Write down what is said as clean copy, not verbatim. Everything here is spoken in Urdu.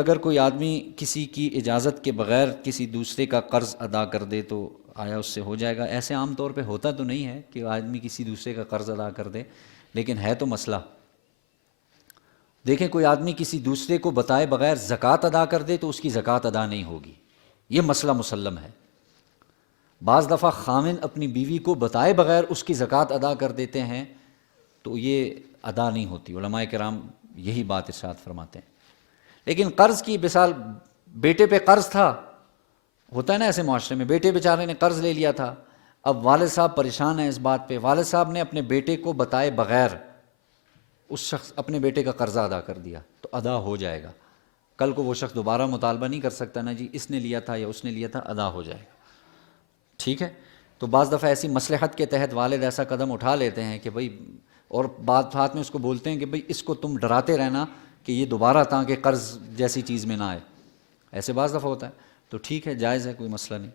اگر کوئی آدمی کسی کی اجازت کے بغیر کسی دوسرے کا قرض ادا کر دے تو آیا اس سے ہو جائے گا؟ ایسے عام طور پہ ہوتا تو نہیں ہے کہ آدمی کسی دوسرے کا قرض ادا کر دے، لیکن ہے تو مسئلہ۔ دیکھیں، کوئی آدمی کسی دوسرے کو بتائے بغیر زکوٰۃ ادا کر دے تو اس کی زکوٰۃ ادا نہیں ہوگی، یہ مسئلہ مسلم ہے۔ بعض دفعہ خاوند اپنی بیوی کو بتائے بغیر اس کی زکوٰۃ ادا کر دیتے ہیں تو یہ ادا نہیں ہوتی، علماء کرام یہی بات ارشاد فرماتے ہیں۔ لیکن قرض کی مثال، بیٹے پہ قرض تھا، ہوتا ہے نا ایسے معاشرے میں، بیٹے بیچارے نے قرض لے لیا تھا، اب والد صاحب پریشان ہیں اس بات پہ، والد صاحب نے اپنے بیٹے کو بتائے بغیر اس شخص اپنے بیٹے کا قرضہ ادا کر دیا تو ادا ہو جائے گا۔ کل کو وہ شخص دوبارہ مطالبہ نہیں کر سکتا نا جی اس نے لیا تھا یا اس نے لیا تھا، ادا ہو جائے گا۔ ٹھیک ہے، تو بعض دفعہ ایسی مصلحت کے تحت والد ایسا قدم اٹھا لیتے ہیں کہ بھئی، اور بات ساتھ میں اس کو بولتے ہیں کہ بھئی اس کو تم ڈراتے رہنا کہ یہ دوبارہ تاکہ قرض جیسی چیز میں نہ آئے، ایسے بعض دفعہ ہوتا ہے، تو ٹھیک ہے، جائز ہے، کوئی مسئلہ نہیں۔